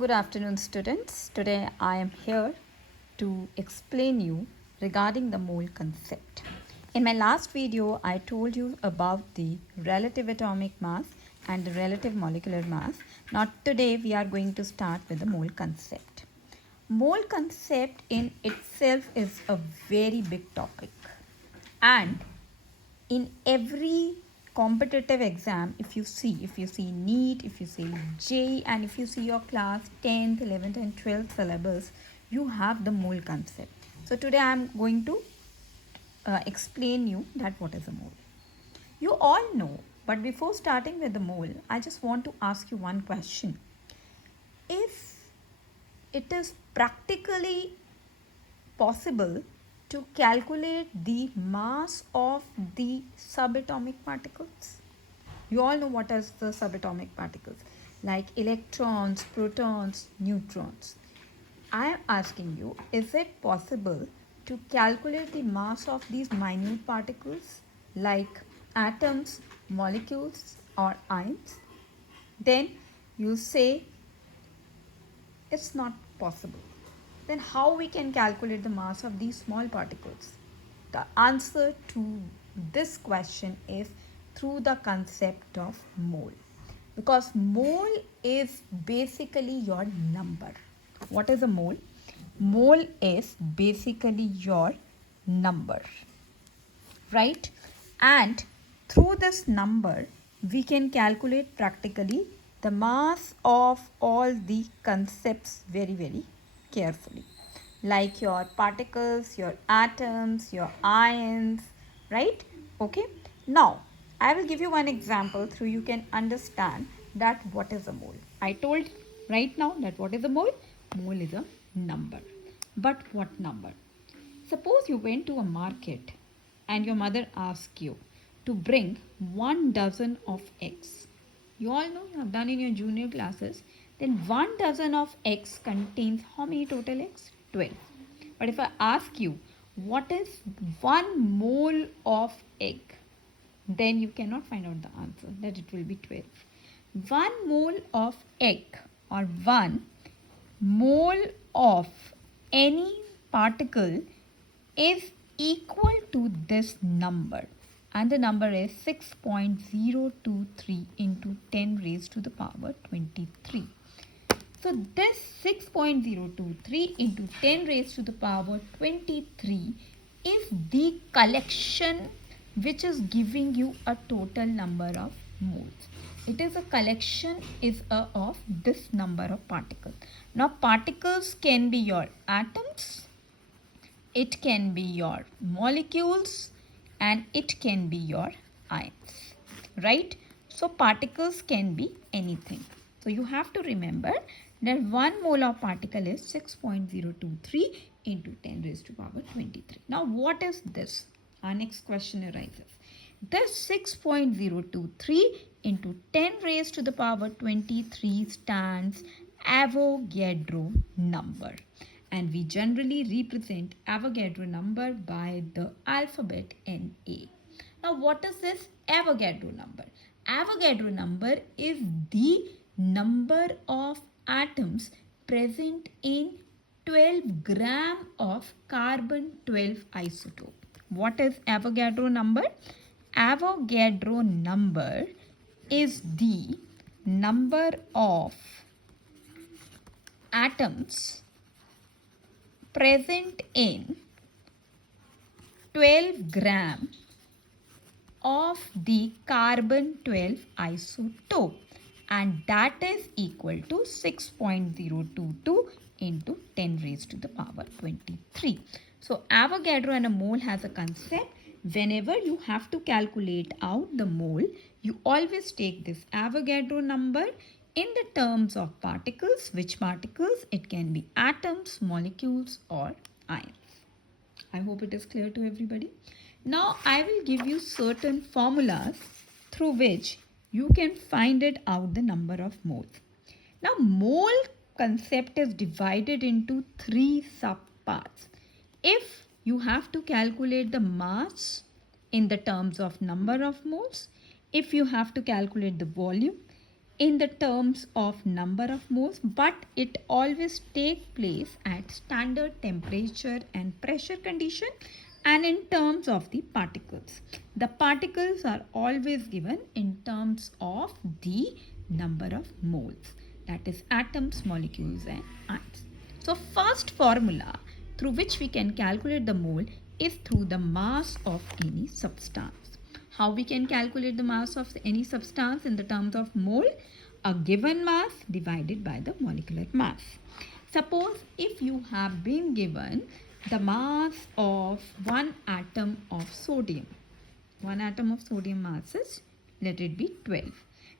Good afternoon, students. Today I am here to explain you regarding the mole concept. In my last video, I told you about the relative atomic mass and the relative molecular mass. Now today we are going to start with the mole concept. Mole concept in itself is a very big topic, and in every competitive exam, if you see NEET, if you see JEE, and if you see your class 10th, 11th and 12th syllabus, you have the mole concept. So today I am going to explain you that what is a mole. You all know, but before starting with the mole, I just want to ask you one question. If it is practically possible to calculate the mass of the subatomic particles? You all know what is the subatomic particles, like electrons, protons, neutrons. I am asking you, is it possible to calculate the mass of these minute particles like atoms, molecules or ions? Then you say it's not possible. Then how we can calculate the mass of these small particles? The answer to this question is through the concept of mole, because mole is basically your number. What is a mole? Mole is basically your number, right? And through this number we can calculate practically the mass of all the concepts very carefully, like your particles, your atoms, your ions, right? Okay, now I will give you one example through you can understand that what is a mole. I told right now that what is a mole? Mole is a number. But what number? Suppose you went to a market and your mother asked you to bring 1 dozen of eggs. You all know, you have done in your junior classes. Then 1 dozen of eggs contains how many total eggs? 12. But if I ask you what is 1 mole of egg, then you cannot find out the answer, that it will be 12. 1 mole of egg or 1 mole of any particle is equal to this number, and the number is 6.023 into 10 raised to the power 23. So this 6.023 into 10 raised to the power 23 is the collection which is giving you a total number of moles. It is a collection of this number of particles. Now particles can be your atoms, it can be your molecules, and it can be your ions, right? So particles can be anything. So you have to remember that 1 mole of particle is 6.023 into 10 raised to power 23. Now what is this? Our next question arises. This 6.023 into 10 raised to the power 23 stands Avogadro number, and we generally represent Avogadro number by the alphabet Na. Now what is this Avogadro number? Avogadro number is the number of atoms present in 12 gram of carbon 12 isotope. What is Avogadro number? Avogadro number is the number of atoms present in 12 gram of the carbon 12 isotope, and that is equal to 6.022 into 10 raised to the power 23. So Avogadro and a mole has a concept. Whenever you have to calculate out the mole, you always take this Avogadro number in the terms of particles. Which particles? It can be atoms, molecules or ions. I hope it is clear to everybody. Now I will give you certain formulas through which you can find it out the number of moles. Now mole concept is divided into 3 subparts. If you have to calculate the mass in the terms of number of moles, if you have to calculate the volume, in the terms of number of moles, but it always take place at standard temperature and pressure condition and in terms of the particles. The particles are always given in terms of the number of moles, that is atoms, molecules and ions. So first formula through which we can calculate the mole is through the mass of any substance. How we can calculate the mass of any substance in the terms of mole? A given mass divided by the molecular mass. Suppose if you have been given the mass of one atom of sodium. One atom of sodium mass is, let it be 12.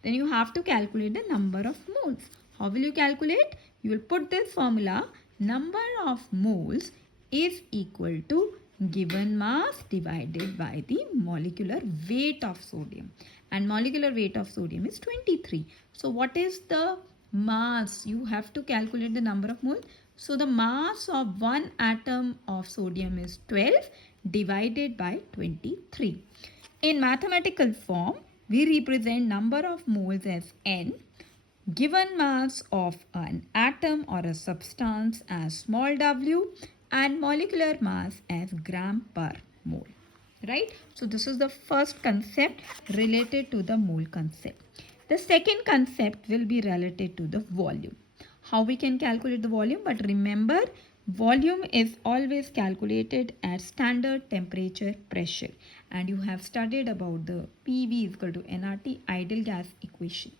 Then you have to calculate the number of moles. How will you calculate? You will put this formula, number of moles is equal to given mass divided by the molecular weight of sodium, and molecular weight of sodium is 23. So what is the mass? You have to calculate the number of moles. So the mass of one atom of sodium is 12 divided by 23. In mathematical form, we represent number of moles as n, given mass of an atom or a substance as small w, and molecular mass as gram per mole. Right? So this is the first concept related to the mole concept. The second concept will be related to the volume. How we can calculate the volume? But remember, volume is always calculated at standard temperature pressure. And you have studied about the PV is equal to nRT ideal gas equation.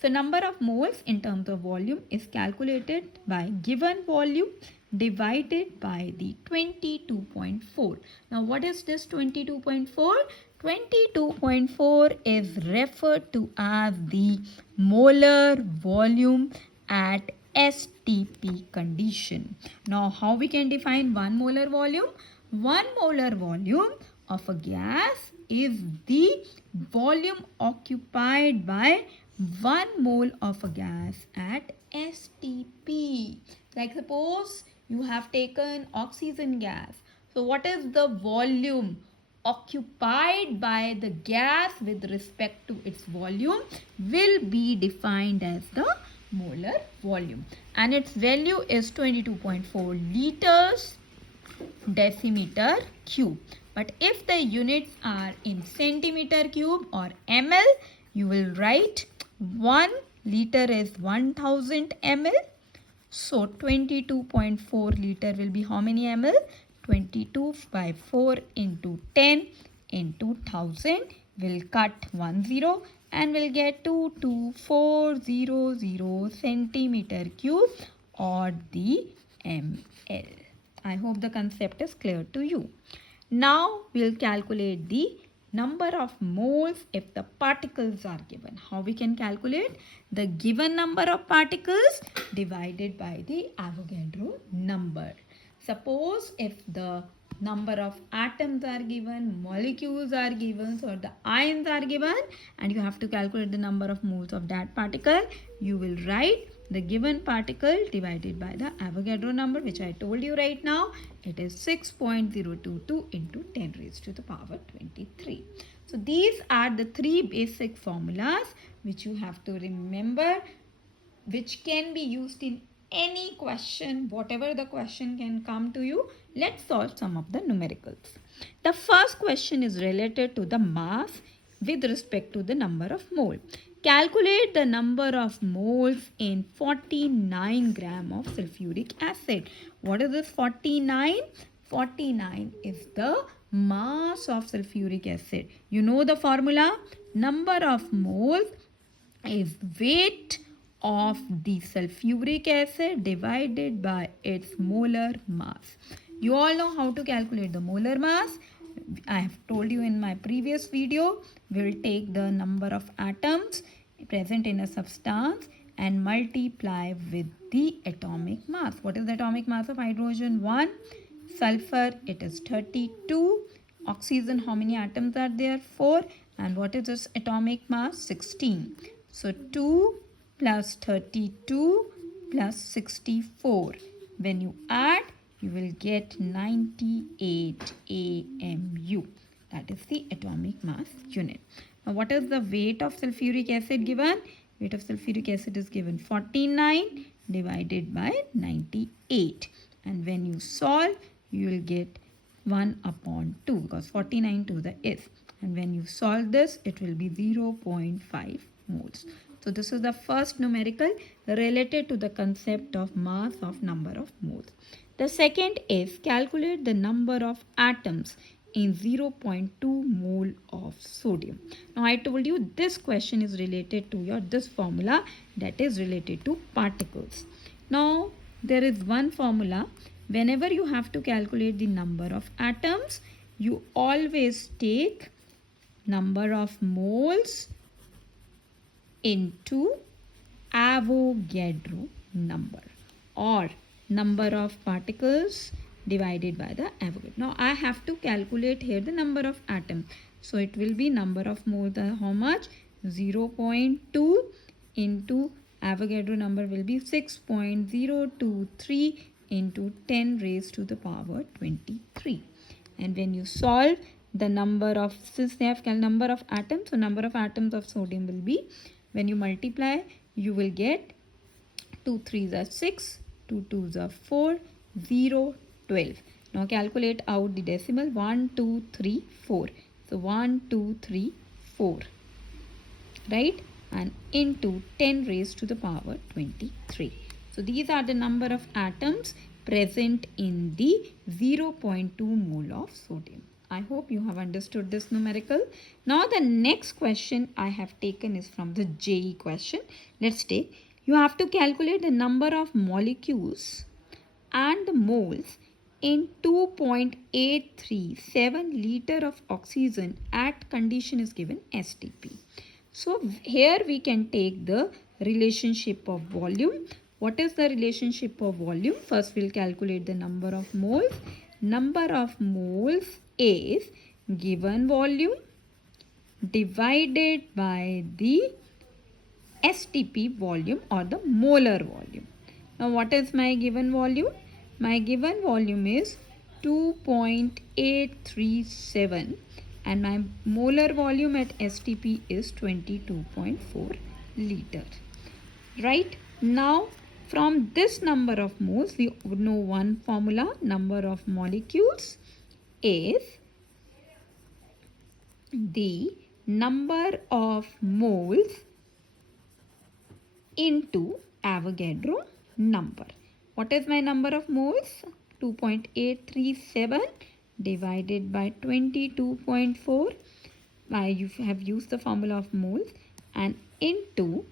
So number of moles in terms of volume is calculated by given volume divided by the 22.4. Now what is this 22.4? 22.4 is referred to as the molar volume at STP condition. Now how we can define 1 molar volume? 1 molar volume of a gas is the volume occupied by 1 mole of a gas at STP. Like suppose you have taken oxygen gas. So what is the volume occupied by the gas with respect to its volume will be defined as the molar volume, and its value is 22.4 liters decimeter cube. But if the units are in centimeter cube or ml, you will write 1 liter is 1000 ml. So 22.4 liter will be how many ml? 22 by 4 into 10 into 1000 will cut 10 and will get 22400 centimeter cube or the ml. I hope the concept is clear to you. Now we'll calculate the number of moles if the particles are given. How we can calculate? The given number of particles divided by the Avogadro number. Suppose if the number of atoms are given, molecules are given, or the ions are given, and you have to calculate the number of moles of that particle, you will write the given particle divided by the Avogadro number, which I told you right now. It is 6.022 into 10 raised to the power 23. So these are the three basic formulas which you have to remember, which can be used in any question, whatever the question can come to you. Let's solve some of the numericals. The first question is related to the mass with respect to the number of mole. Calculate the number of moles in 49 gram of sulfuric acid. What is this 49? 49 is the mass of sulfuric acid. You know the formula? Number of moles is weight of the sulfuric acid divided by its molar mass. You all know how to calculate the molar mass. I have told you in my previous video. We will take the number of atoms present in a substance and multiply with the atomic mass. What is the atomic mass of hydrogen? 1. Sulfur, it is 32. Oxygen, how many atoms are there? 4. And what is its atomic mass? 16. So 2 plus 32 plus 64. When you add, you will get 98 AMU. That is the atomic mass unit. Now what is the weight of sulfuric acid given? weight of sulfuric acid is given 49 divided by 98. And when you solve, you will get 1 upon 2 because 49 to the is. And when you solve this, it will be 0.5 moles. So this is the first numerical related to the concept of mass of number of moles. The second is calculate the number of atoms in 0.2 mole of sodium. Now I told you this question is related to this formula that is related to particles. Now there is one formula. Whenever you have to calculate the number of atoms, you always take number of moles into Avogadro number or number of particles divided by the Avogadro. Now I have to calculate here the number of atoms. So it will be number of moles, how much? 0.2 into Avogadro number will be 6.023 into 10 raised to the power 23. And when you solve the number of, since they have number of atoms, so number of atoms of sodium will be, when you multiply, you will get 2 3s are 6, 2 2s are 4, 0, 12. Now calculate out the decimal 1, 2, 3, 4. So 1, 2, 3, 4. Right? And into 10 raised to the power 23. So these are the number of atoms present in the 0.2 mole of sodium. I hope you have understood this numerical. Now the next question I have taken is from the JEE question. Let's take. You have to calculate the number of molecules and the moles in 2.837 liter of oxygen at condition is given STP. So here we can take the relationship of volume. What is the relationship of volume? First we'll calculate the number of moles. Number of moles is given volume divided by the STP volume or the molar volume. Now what is my given volume? My given volume is 2.837 and my molar volume at STP is 22.4 liter. Right? Now from this number of moles, we know one formula. Number of molecules is the number of moles into Avogadro number. What is my number of moles? 2.837 divided by 22.4. I have used the formula of moles and into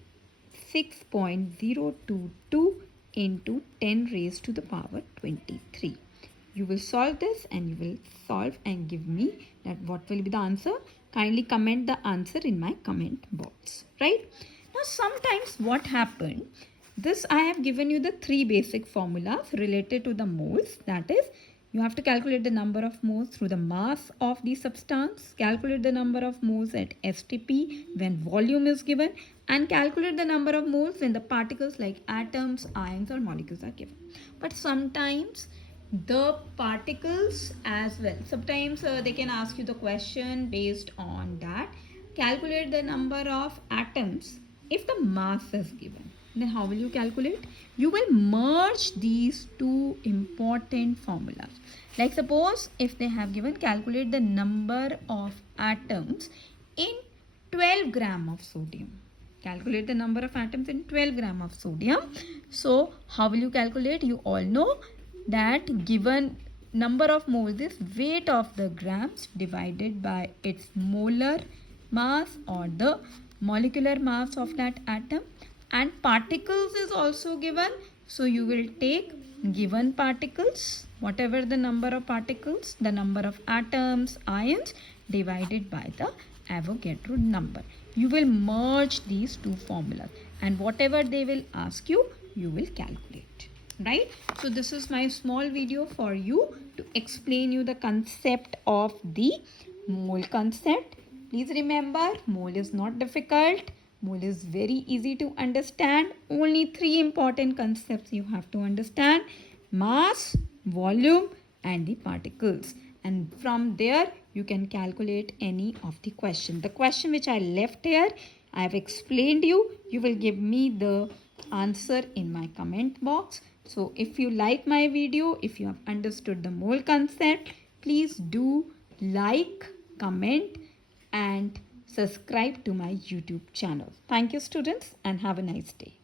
6.022 into 10 raised to the power 23. You will solve this and you will solve and give me that what will be the answer. Kindly comment the answer in my comment box. Right? Now sometimes what happened, this I have given you the three basic formulas related to the moles. That is, you have to calculate the number of moles through the mass of the substance, calculate the number of moles at STP when volume is given, and calculate the number of moles when the particles like atoms, ions or molecules are given. But sometimes the particles as well, sometimes they can ask you the question based on that. Calculate the number of atoms if the mass is given. Then how will you calculate? You will merge these two important formulas. Like suppose if they have given calculate the number of atoms in 12 gram of sodium. Calculate the number of atoms in 12 gram of sodium. So how will you calculate? You all know that given number of moles is weight of the grams divided by its molar mass or the molecular mass of that atom. And particles is also given. So you will take given particles, whatever the number of particles, the number of atoms, ions divided by the Avogadro number. You will merge these two formulas and whatever they will ask you, you will calculate. Right? So this is my small video for you to explain you the concept of the mole concept. Please remember, mole is not difficult. Mole is very easy to understand. Only three important concepts you have to understand: mass, volume and the particles. And from there you can calculate any of the question. The question which I left here, I have explained you, you will give me the answer in my comment box. So if you like my video, if you have understood the mole concept, please do like, comment and subscribe to my YouTube channel. Thank you students and have a nice day.